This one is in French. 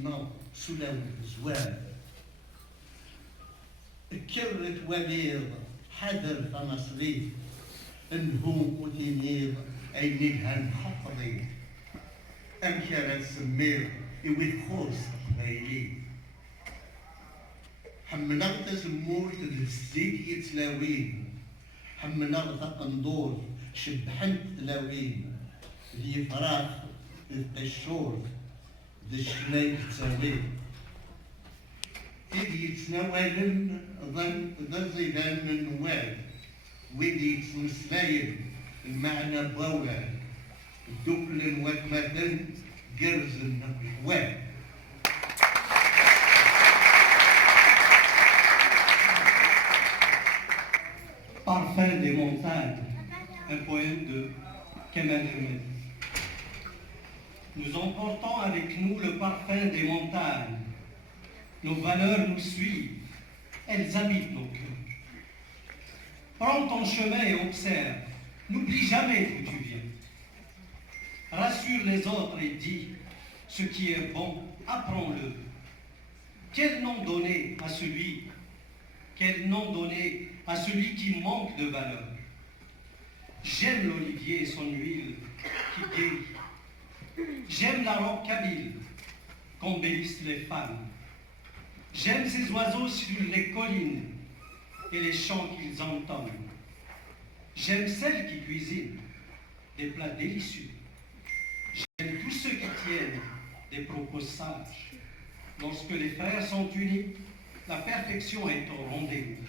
لاسمة سلاو الزوال كرت وليض حذر فنصري انهم وتنيض عينيها نحفظي امشى سمير يوي خوص قبايلي حملغت زمور الزيت يتلاوين حملغت قندور شبحنت تلاوين ذي فراخ ذي قشور ذي الشنايك تساوين إذ يتناولن ظن ظلان النواب وإذ يتمسلاين المعنى بواب دكل وكمة جرز الحواب. Parfum des montagnes, un poème de Kamal Hamadi. Nous emportons avec nous le parfum des montagnes. Nos valeurs nous suivent, elles habitent nos cœurs. Prends ton chemin et observe, n'oublie jamais d'où tu viens. Rassure les autres et dis, ce qui est bon, apprends-le. Quel nom donner à celui qui manque de valeur? J'aime l'olivier et son huile qui guérit. J'aime la robe kabyle qu'embellissent les femmes. J'aime ces oiseaux sur les collines et les chants qu'ils entendent. J'aime celles qui cuisinent des plats délicieux. J'aime tous ceux qui tiennent des propos sages. Lorsque les frères sont unis, la perfection est au rendez-vous.